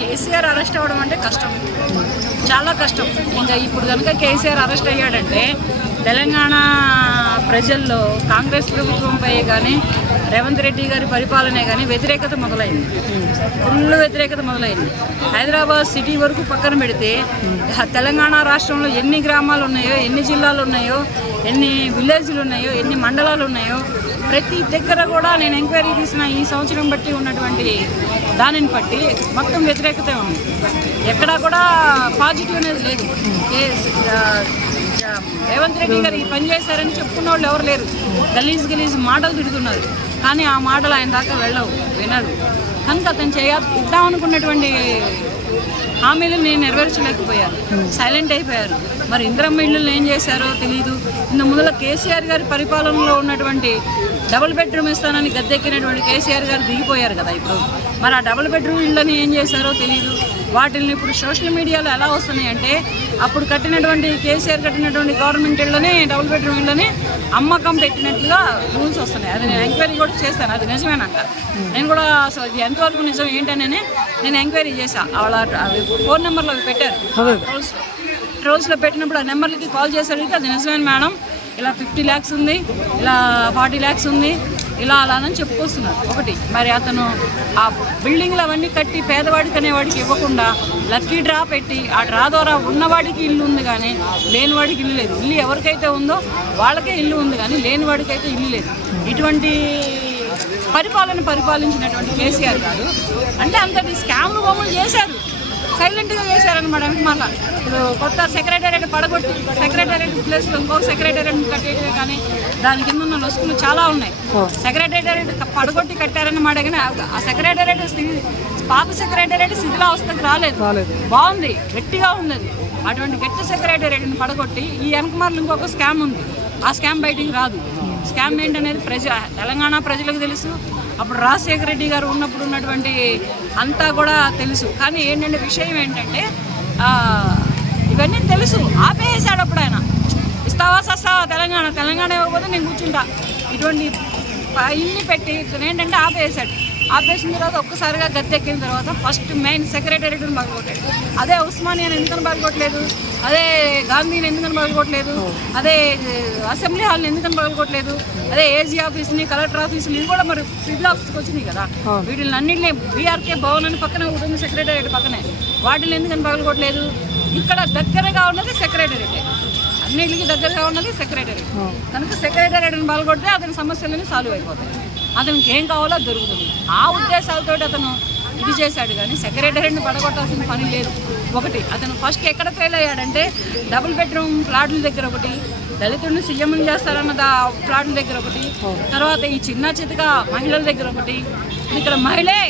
KCR arrest అవ్వడం అంటే కష్టం. చాలా కష్టం. ఇంకా ఇప్పుడు కనుక కేసీఆర్ అరెస్ట్ అయ్యాడంటే తెలంగాణ ప్రజల్లో కాంగ్రెస్ ప్రభుత్వంపై కానీ రేవంత్ రెడ్డి గారి పరిపాలనే కానీ వ్యతిరేకత మొదలైంది. ఫుల్ వ్యతిరేకత మొదలైంది. హైదరాబాద్ సిటీ వరకు పక్కన పెడితే తెలంగాణ రాష్ట్రంలో ఎన్ని గ్రామాలు ఉన్నాయో ఎన్ని జిల్లాలు ఉన్నాయో ఎన్ని విలేజ్లు ఉన్నాయో ఎన్ని మండలాలు ఉన్నాయో ప్రతి దగ్గర కూడా నేను ఎంక్వైరీ తీసిన ఈ సంవత్సరం బట్టి ఉన్నటువంటి దానిని బట్టి మొత్తం వ్యతిరేకత ఉంది. ఎక్కడా కూడా పాజిటివ్ అనేది లేదు. ఏ రేవంత్ రెడ్డి గారు ఈ పని చేశారని చెప్పుకున్న వాళ్ళు ఎవరు లేరు. గలీజ్ గలీజ్ మాటలు తిడుతున్నారు. కానీ ఆ మాటలు ఆయన దాకా వెళ్ళవు వినరు. కనుక అతను చేయ ఇద్దామనుకున్నటువంటి నేను నెరవేర్చలేకపోయారు సైలెంట్ అయిపోయారు మరి ఇంద్రమ్మ ఇళ్ళు ఏం చేశారో తెలియదు ఇంత ముందులో కేసీఆర్ గారి పరిపాలనలో ఉన్నటువంటి డబుల్ బెడ్రూమ్ ఇస్తానని గద్దెక్కినటువంటి కేసీఆర్ గారు దిగిపోయారు కదా ఇప్పుడు. మరి ఆ డబుల్ బెడ్రూమ్ ఇళ్ళని ఏం చేశారో తెలియదు వాటిని ఇప్పుడు సోషల్ మీడియాలో ఎలా వస్తున్నాయి అంటే అప్పుడు కట్టినటువంటి కేసీఆర్ కట్టినటువంటి గవర్నమెంట్ ఇళ్ళని డబుల్ బెడ్రూమ్ ఇళ్ళని అమ్మకం పెట్టినట్లుగా రూల్స్ వస్తున్నాయి. అది నేను ఎంక్వైరీ కూడా చేస్తాను అది నిజమేనంట. నేను కూడా అసలు ఇది ఎంతవరకు నిజం ఏంటనే నేను ఎంక్వైరీ చేశా. వాళ్ళ ఫోన్ నెంబర్లో పెట్టారు. ట్రోల్స్ ట్రోల్స్లో. పెట్టినప్పుడు ఆ నెంబర్లకి కాల్ చేసి అడిగితే అది నిజమేనా మేడం. ఇలా ఫిఫ్టీ ల్యాక్స్ ఉంది ఇలా ఫార్టీ ల్యాక్స్ ఉంది ఇలా అలా అని చెప్పుకొస్తున్నారు. ఒకటి మరి అతను ఆ బిల్డింగ్లు అవన్నీ కట్టి పేదవాడికి అనేవాడికి ఇవ్వకుండా లక్కీ డ్రా పెట్టి ఆ డ్రా ద్వారా ఉన్నవాడికి ఇల్లు ఉంది కానీ లేనివాడికి ఇల్లు లేదు. ఇల్లు ఎవరికైతే ఉందో వాళ్ళకే ఇల్లు ఉంది కానీ లేనివాడికి అయితే ఇల్లు లేదు. ఇటువంటి పరిపాలన పరిపాలించినటువంటి కేసీఆర్ గారు అంటే అంతటి స్కామ్లు బొమ్మలు చేశారు. సైలెంట్గా చేశారనమాట మళ్ళీ. ఇప్పుడు కొత్త సెక్రటేరియట్ పడగొట్టి సెక్రటేరియట్ ప్లేస్లో ఇంకో సెక్రటేరియట్ కట్టేటివే కానీ దాని కింద ఉన్న లొసుకులు చాలా ఉన్నాయి. సెక్రటేరియట్ పడగొట్టి కట్టారన్నమాట కానీ ఆ- సెక్రటేరియట్ స్థితి పాత సెక్రటేరియట్ శిథిలావస్థకు రాలేదు. రాలేదు. బాగుంది గట్టిగా ఉంది అది. అటువంటి గట్టి సెక్రటేరియట్ని పడగొట్టి ఈ వెనకమార్లు ఇంకొక స్కామ్ ఉంది. ఆ స్కామ్ బయటికి రాదు. స్కామ్ ఏంటనేది ప్రజ తెలంగాణ ప్రజలకు తెలుసు. అప్పుడు రాజశేఖర రెడ్డి గారు ఉన్నప్పుడు ఉన్నటువంటి అంతా కూడా తెలుసు. కానీ ఏంటంటే విషయం ఏంటంటే ఇవన్నీ తెలుసు. ఆపేసాడు అప్పుడు ఆయన. ఇస్తావా సస్తావా? తెలంగాణ తెలంగాణ ఇవ్వకపోతే నేను కూర్చుంటా. ఇటువంటి ఇల్లు పెట్టి ఏంటంటే ఆపేసాడు. ఆపేసిన తర్వాత ఒక్కసారిగా గద్దెక్కిన తర్వాత ఫస్ట్ మెయిన్ సెక్రటేరియట్ని పగలగొట్టాడు. అదే ఉస్మానియాని ఎందుకని పగలగొట్టలేదు? అదే గాంధీని ఎందుకని పగలగొట్టలేదు? అదే అసెంబ్లీ హాల్ని ఎందుకని పగలగొట్టలేదు? అదే ఏజీ ఆఫీస్ని కలెక్టర్ ఆఫీసులు ఇవి కూడా మరి సివిల్ ఆఫీస్కి వచ్చినాయి కదా. వీటిని అన్నింటినీ బీఆర్కే భవన్ అని పక్కన ఒకటి ఉంది సెక్రటేరియట్ పక్కనే. వాటిని ఎందుకని పగలగొట్టలేదు? ఇక్కడ దగ్గరగా ఉన్నది సెక్రటేరియట్ అన్నిటికి దగ్గరగా ఉన్నది సెక్రటేరియట్ కనుక సెక్రటేరియట్ని పాల్గొడితే అతని సమస్యలన్నీ సాల్వ్ అయిపోతాయి. అతనికి ఏం కావాలో దొరుకుతుంది. ఆ ఉద్దేశాలతో అతను ఇది చేశాడు కానీ సెక్రటరీని పడగొట్టాల్సిన పని లేదు. ఒకటి అతను ఫస్ట్ ఎక్కడ ఫెయిల్ అయ్యాడంటే డబుల్ బెడ్రూమ్ ప్లాట్ల దగ్గర ఒకటి దళితుడిని సీఎం చేస్తారన్న ప్లాట్ల దగ్గర ఒకటి తర్వాత ఈ చిన్న చితక మహిళల దగ్గర ఒకటి. ఇక్కడ మహిళే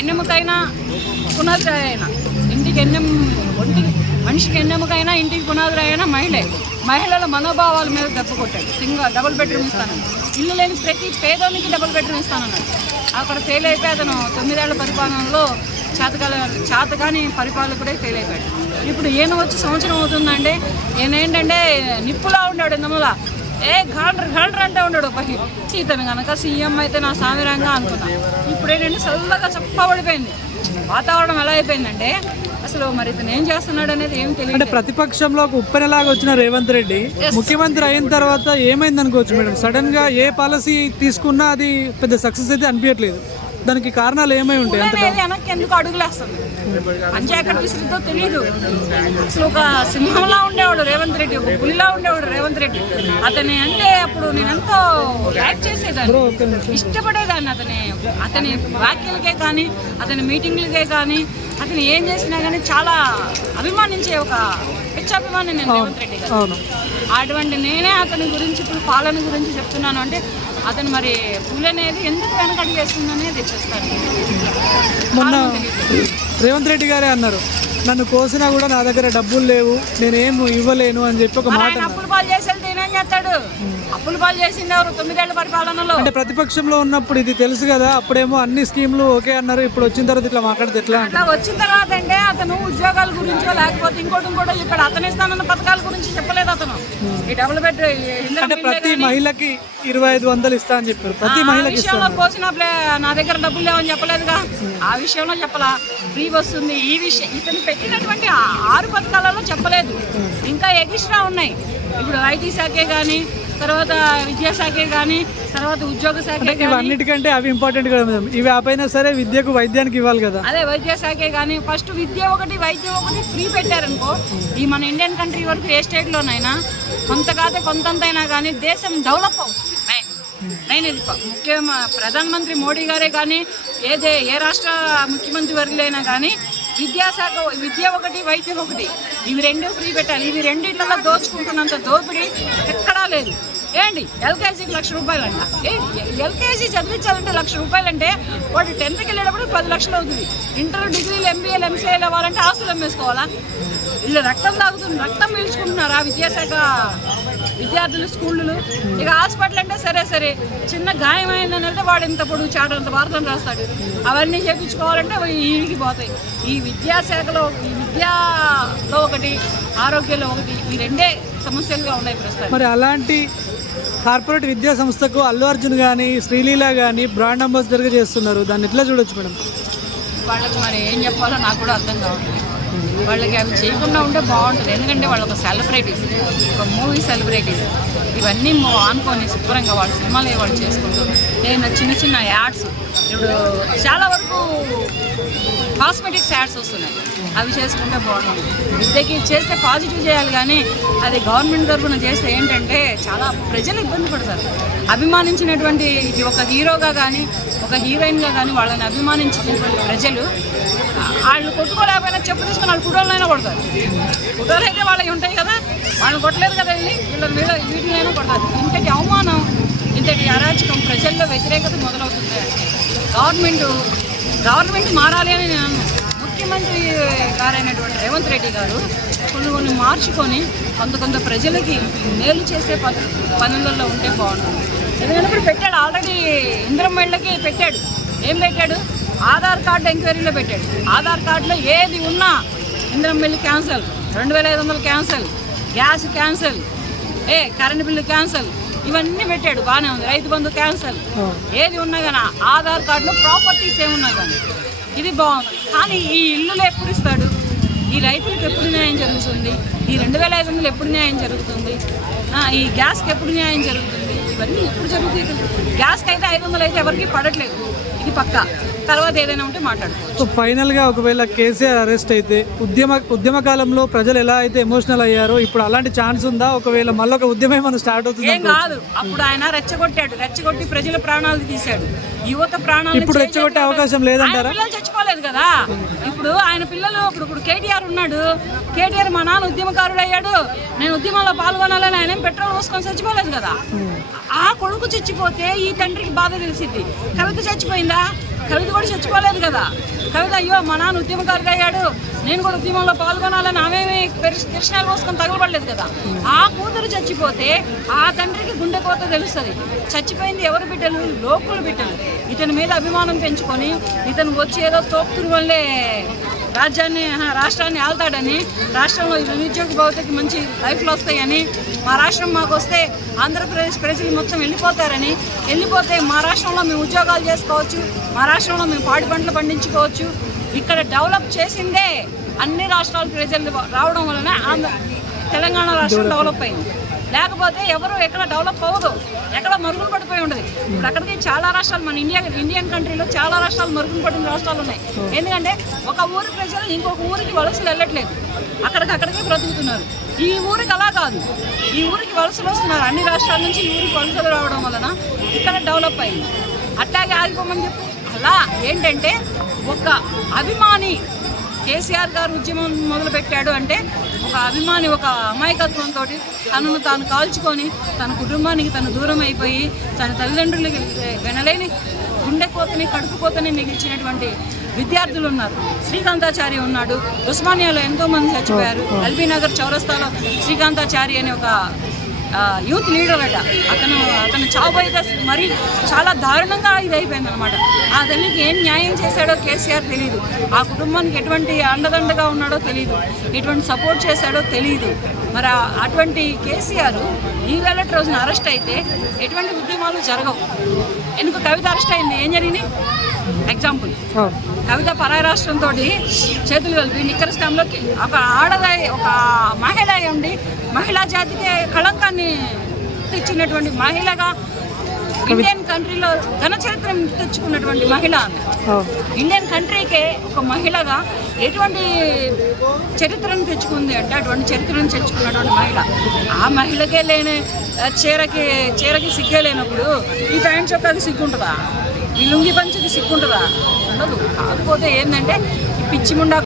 ఎన్నెముకైనా పునాది అయినా ఇంటికి ఎన్నెం ఒంటికి మనిషికి ఎన్నెముకైనా ఇంటికి పునాది అయినా మహిళే. మహిళల మనోభావాల మీద దెబ్బ కొట్టాడు. సింగల్ డబుల్ బెడ్రూమ్ ఇస్తానని ఇల్లు లేని ప్రతి పేదోనికి డబుల్ బెడ్రూమ్ ఇస్తానన్నాడు. అక్కడ ఫెయిల్ అయిపోయి అతను తొమ్మిదేళ్ళ పరిపాలనలో చేతకాల చేతగాని పరిపాలకుడే ఫెయిల్ అయిపోయాడు. ఇప్పుడు ఈయన వచ్చి సంవత్సరం అవుతుందంటే ఈయన ఏంటంటే నిప్పులా ఉన్నాడు నమ్మలా ఏ గాండ్ర గాండ్ర అంటే ఉన్నాడు. పని చీతను కనుక సీఎం అయితే నా సామిరంగా అనుకున్నాను ఇప్పుడు ఏంటంటే చల్లగా చప్పబడిపోయింది. వాతావరణం ఎలా అయిపోయిందంటే అసలు మరి ఇతను ఏం చేస్తున్నాడు అనేది ఏం అంటే తెలియదు ప్రతిపక్షంలో ఒక ఉప్పెనలాగా వచ్చిన రేవంత్ రెడ్డి ముఖ్యమంత్రి అయిన తర్వాత ఏమైంది అనుకోవచ్చు మేడం? సడన్గా ఏ పాలసీ తీసుకున్నా అది పెద్ద సక్సెస్ అయితే అనిపించట్లేదు. దానికి కారణాలు ఏమై ఉంటాయి? వెనక్కి ఎందుకు అడుగులేస్తుంది? పంచ ఎక్కడ విసిరిద్దో తెలియదు అసలు ఒక సింహంలా ఉండేవాడు రేవంత్ రెడ్డి ఒక పులిలా ఉండేవాడు రేవంత్ రెడ్డి. అతని అంటే అప్పుడు నేను ఎంతో లైక్ చేసేదాన్ని ఇష్టపడేదాన్ని అతని అతని వ్యాఖ్యలకే కానీ అతని మీటింగ్లకే కానీ అతను ఏం చేసినా కానీ చాలా అభిమానించే ఒక పిచ్చాభిమాని నేను రేవంత్ రెడ్డి గారు అటువంటి నేనే అతని గురించి ఇప్పుడు పాలన గురించి చెప్తున్నాను అంటే అతను మరి పులి అనేది ఎందుకు వెనకడి చేస్తుందనే తెచ్చిస్తాను మొన్న రేవంత్ రెడ్డి గారే అన్నారు. నన్ను కోసినా కూడా నా దగ్గర డబ్బులు లేవు నేనేం ఇవ్వలేను అని చెప్పి ఒక మాట అప్పులు పాలు చేస్తాడు? అప్పులు పాలు చేసింది ఎవరు? తొమ్మిదేళ్ళ పరిపాలనలో. అంటే ప్రతిపక్షంలో ఉన్నప్పుడు ఇది తెలుసు కదా అప్పుడేమో అన్ని స్కీమ్లు ఓకే అన్నారు ఇప్పుడు వచ్చిన తర్వాత ఇట్లా మాట్లాడితే ఎట్లా అట్లా వచ్చిన తర్వాత అంటే అతను ఉద్యోగాల గురించో లేకపోతే ఇంకోటి ఇంకోటో ఇక్కడ అతను ఇస్తానన్న పథకాల గురించి చెప్పలేదు అతను. ఈ డబుల్ బెడ్ అంటే ప్రతి మహిళకి ఇరవై ఐదు వందలు ఇస్తా అని చెప్పారు. ప్రతి మహిళకి పోసిన ప్లే నా దగ్గర డబ్బులు లేవని చెప్పలేదుగా. ఆ విషయంలో చెప్పలా. ఫ్రీ వస్తుంది. ఈ విషయం ఇతను పెట్టినటువంటి ఆరు పథకాలలో చెప్పలేదు. ఇంకా ఎక్స్ట్రా ఉన్నాయి. ఇప్పుడు ఐటీ శాఖే కానీ తర్వాత విద్యాశాఖే కానీ తర్వాత ఉద్యోగ శాఖే ఇవన్నిటికంటే అవి ఇంపార్టెంట్ కదా మేడం ఇవి ఆపైనా సరే విద్యకు వైద్యానికి ఇవ్వాలి కదా. అదే వైద్య శాఖే కానీ ఫస్ట్ విద్య ఒకటి వైద్యం ఒకటి ఫ్రీ పెట్టారనుకో ఈ మన ఇండియన్ కంట్రీ వరకు ఏ స్టేట్లోనైనా కొంత కాదే కొంతంతైనా కానీ దేశం డెవలప్ అవుతుంది. మెయిన్ మెయిన్ ఇది. ముఖ్యం ప్రధానమంత్రి మోడీ గారే కానీ ఏదే ఏ రాష్ట్ర ముఖ్యమంత్రి వర్గులైనా కానీ విద్యాశాఖ విద్య ఒకటి వైద్యం ఒకటి. ఇవి రెండు ఫ్రీ పెట్టాలి. ఇవి రెండింటిలో దోచుకుంటున్నంత దోపిడీ ఎక్కడా లేదు. ఏంటి? ఎల్కేజీకి లక్ష రూపాయలు అంట ఎల్కేజీ చదివించాలంటే లక్ష రూపాయలు అంటే వాడు టెన్త్కి వెళ్ళేటప్పుడు పది లక్షలు అవుతుంది. ఇంటర్ డిగ్రీలు ఎంబీఏలు ఎంసీఏలు అవ్వాలంటే ఆస్తులు అమ్మేసుకోవాలా? వీళ్ళు రక్తం తాగుతుంది రక్తం పీల్చుకుంటున్నారు ఆ విద్యాశాఖ విద్యార్థులు స్కూళ్ళు ఇక హాస్పిటల్ అంటే సరే సరే. చిన్న గాయం అయిందని అంటే వాడు ఇంత పొడుగు చాటంత వార్తలు రాస్తాడు. అవన్నీ చేయించుకోవాలంటే అవి ఈడికి పోతాయి. ఈ విద్యాశాఖలో ఈ విద్యలో ఒకటి ఆరోగ్యంలో ఒకటి ఈ రెండే సమస్యలుగా ఉన్నాయి ప్రస్తుతం మరి అలాంటి కార్పొరేట్ విద్యా సంస్థకు అల్లు అర్జున్ కానీ శ్రీలీల కానీ బ్రాండ్ అంబాసిడర్గా చేస్తున్నారు. దాన్ని ఎట్లా చూడొచ్చు మేడం? వాళ్ళకి మరి ఏం చెప్పాలో నాకు కూడా అర్థం కావట్లేదు. వాళ్ళకి అవి చేయకుండా ఉంటే బాగుంటుంది. ఎందుకంటే వాళ్ళు ఒక సెలబ్రిటీస్ ఒక మూవీ సెలబ్రిటీస్ ఇవన్నీ ఆనుకొని శుభ్రంగా వాళ్ళ సినిమాలు వాళ్ళు చేసుకుంటూ నేను చిన్న చిన్న యాడ్స్ ఇప్పుడు చాలా వరకు కాస్మెటిక్స్ యాడ్స్ వస్తున్నాయి. అవి చేసుకుంటే బాగుంటుంది. విద్యకి చేస్తే పాజిటివ్ చేయాలి కానీ అది గవర్నమెంట్ తరఫున చేస్తే ఏంటంటే చాలా ప్రజలు ఇబ్బంది పడతారు. అభిమానించినటువంటి ఒక హీరోగా కానీ ఒక హీరోయిన్గా కానీ వాళ్ళని అభిమానించినటువంటి ప్రజలు వాళ్ళు కొట్టుకోలేకపోయినా చెప్పు తీసుకుని వాళ్ళు ఫోటోలైనా కొడతారు. ఫోటోలు అయితే వాళ్ళకి ఉంటాయి కదా వాళ్ళు కొట్టలేదు కదా వెళ్ళి వీళ్ళ వీళ్ళ వీటినైనా కొడతారు. ఇంతటి అవమానం ఇంతటి అరాచకం ప్రజల్లో వ్యతిరేకత మొదలవుతుంది గవర్నమెంట్ గవర్నమెంట్ మారాలి అని నేను ముఖ్యమంత్రి గారైనటువంటి రేవంత్ రెడ్డి గారు కొన్ని కొన్ని మార్చుకొని కొంత కొంత ప్రజలకి మేలు చేసే పని పనులలో ఉంటే బాగుంటుంది ఎందుకంటే ఇప్పుడు పెట్టాడు ఆల్రెడీ ఇంద్రం పెట్టాడు. ఏం పెట్టాడు? ఆధార్ కార్డు ఎంక్వైరీలో పెట్టాడు. ఆధార్ కార్డులో ఏది ఉన్నా ఇంద్రం బిల్లు క్యాన్సల్ రెండు వేల ఐదు వందలు క్యాన్సల్ గ్యాస్ క్యాన్సల్ ఏ కరెంట్ బిల్లు క్యాన్సల్ ఇవన్నీ పెట్టాడు. బాగానే ఉంది. రైతు బంధు క్యాన్సల్. ఏది ఉన్నా కానీ ఆధార్ కార్డులో ప్రాపర్టీస్ ఏమున్నా కానీ ఇది బాగుంది. కానీ ఈ ఇల్లులు ఎప్పుడు ఇస్తాడు? ఈ రైతులకు ఎప్పుడు న్యాయం జరుగుతుంది? ఈ రెండు వేల ఐదు వందలు ఎప్పుడు న్యాయం జరుగుతుంది? ఈ గ్యాస్కి ఎప్పుడు న్యాయం జరుగుతుంది? ఇవన్నీ ఎప్పుడు జరుగుతాయి? గ్యాస్కి అయితే ఐదు వందలు అయితే ఎవరికి పడట్లేదు. ఇది పక్క. తర్వాత ఏదైనా ఉంటే మాట్లాడుకోవచ్చు. సో ఫైనల్గా ఒకవేళ కేసీఆర్ అరెస్ట్ అయితే ఉద్యమ ఉద్యమ కాలంలో ప్రజలు ఎలా అయితే ఎమోషనల్ అయ్యారో ఇప్పుడు అలాంటి ఛాన్స్ ఉందా? ఒకవేళ మళ్ళీ ఒక ఉద్యమం ఏమైనా స్టార్ట్ అవుతుంది? ఏం కాదు. అప్పుడు ఆయన రెచ్చగొట్టాడు. రెచ్చగొట్టి ప్రజల ప్రాణాలు తీశాడు. యువత ప్రాణాలు ఇప్పుడు రెచ్చగొట్టే అవకాశం లేదంటారా? పిల్లలు చచ్చిపోలేదు కదా. ఇప్పుడు ఆయన పిల్లలు ఇప్పుడు ఇప్పుడు కేటీఆర్ ఉన్నాడు. కేటీఆర్ మా నాన్న ఉద్యమకారుడు అయ్యాడు నేను ఉద్యమంలో పాల్గొనాలని ఆయన పెట్రోల్ పోసుకొని చచ్చిపోలేదు కదా. ఆ కొడుకు చచ్చిపోతే ఈ తండ్రికి బాధ తెలిసింది కవిత చచ్చిపోయిందా? కవిత కూడా చచ్చిపోలేదు కదా. కవిత అయ్యో మా నాన్న ఉద్యమకారుగా అయ్యాడు. నేను కూడా ఉద్యమంలో పాల్గొనాలని ఆమెమి కృష్ణాలు పోసుకొని తగలబడలేదు కదా. ఆ కూతురు చచ్చిపోతే ఆ తండ్రికి గుండె కోత తెలుస్తుంది. చచ్చిపోయింది ఎవరు బిడ్డలు? లోకుల బిడ్డలు. ఇతని మీద అభిమానం పెంచుకొని ఇతను వచ్చి ఏదో తోపుతురు వల్లే రాజ్యాన్ని రాష్ట్రాన్ని ఆల్తాడని రాష్ట్రంలో నిరుద్యోగ భవితకి మంచి లైఫ్లు వస్తాయని మా రాష్ట్రం మాకు వస్తే ఆంధ్రప్రదేశ్ ప్రజలు మొత్తం వెళ్ళిపోతారని వెళ్ళిపోతే మా రాష్ట్రంలో మేము ఉద్యోగాలు చేసుకోవచ్చు మా రాష్ట్రంలో మేము పాడి పంటలు పండించుకోవచ్చు. ఇక్కడ డెవలప్ చేసిందే అన్ని రాష్ట్రాల ప్రజలు రావడం వలన ఆంధ్ర తెలంగాణ రాష్ట్రం డెవలప్ అయింది. లేకపోతే ఎవరు ఎక్కడ డెవలప్ అవ్వదు. ఎక్కడ మరుగులు పడిపోయి ఉండదు. ఇప్పుడు అక్కడికి చాలా రాష్ట్రాలు మన ఇండియా ఇండియన్ కంట్రీలో చాలా రాష్ట్రాలు మరుగులు పడిన రాష్ట్రాలు ఉన్నాయి. ఎందుకంటే ఒక ఊరి ప్రజలు ఇంకొక ఊరికి వలసలు వెళ్ళట్లేదు. అక్కడికి అక్కడికే బ్రతుకుతున్నారు. ఈ ఊరికి అలా కాదు. ఈ ఊరికి వలసలు వస్తున్నారు. అన్ని రాష్ట్రాల నుంచి ఈ ఊరికి వలసలు రావడం వలన ఇక్కడ డెవలప్ అయింది. అట్లాగే ఆగిపోమని చెప్పి. అలా ఏంటంటే ఒక అభిమాని కేసీఆర్ గారు ఉద్యమం మొదలుపెట్టాడు అంటే ఒక అభిమాని ఒక అమాయకత్వంతో తనను తాను కాల్చుకొని తన కుటుంబానికి తను దూరం అయిపోయి తన తల్లిదండ్రులకి వినలేని గుండె కోతని కడుపు కోతని మిగిల్చినటువంటి విద్యార్థులు ఉన్నారు. శ్రీకాంతాచారి ఉన్నాడు. ఉస్మానియాలో ఎంతో మంది చచ్చిపోయారు ఎల్బీ నగర్ చౌరస్తాలో శ్రీకాంతాచారి అనే ఒక యూత్ లీడర్ అట. అతను అతను చావు అయితే మరి చాలా దారుణంగా ఇది అయిపోయింది అనమాట ఆ తల్లికి ఏం న్యాయం చేశాడో కేసీఆర్ తెలియదు ఆ కుటుంబానికి ఎటువంటి అండదండగా ఉన్నాడో తెలియదు ఎటువంటి సపోర్ట్ చేశాడో తెలియదు మరి అటువంటి కేసీఆర్ ఈ వేళటి రోజున అరెస్ట్ అయితే ఎటువంటి ఉద్యమాలు జరగవు. ఎందుకు కవిత అరెస్ట్ అయింది? ఏం జరిగినాయి ఎగ్జాంపుల్ కవిత పరాయి రాష్ట్రంతో చేతులు కలిపి నిక్కర స్కామ్లో ఒక ఆడదాయి ఒక మహిళ ఉండి మహిళా జాతికి కళంకాన్ని తెచ్చినటువంటి మహిళగా ఇండియన్ కంట్రీలో ఘన చరిత్ర తెచ్చుకున్నటువంటి మహిళ ఇండియన్ కంట్రీకే ఒక మహిళగా ఎటువంటి చరిత్రను తెచ్చుకుంది అంటే అటువంటి చరిత్రను తెచ్చుకున్నటువంటి మహిళ. ఆ మహిళకే లేని చీరకి చీరకి సిగ్గే లేనప్పుడు ఈ ప్యాంట్ చొక్కాకి సిగ్గుంటుందా? ఈ లుంగి పంచకి సిక్కుంటుందా ఉండదు. కాకపోతే ఏంటంటే ఈ పిచ్చి ముండా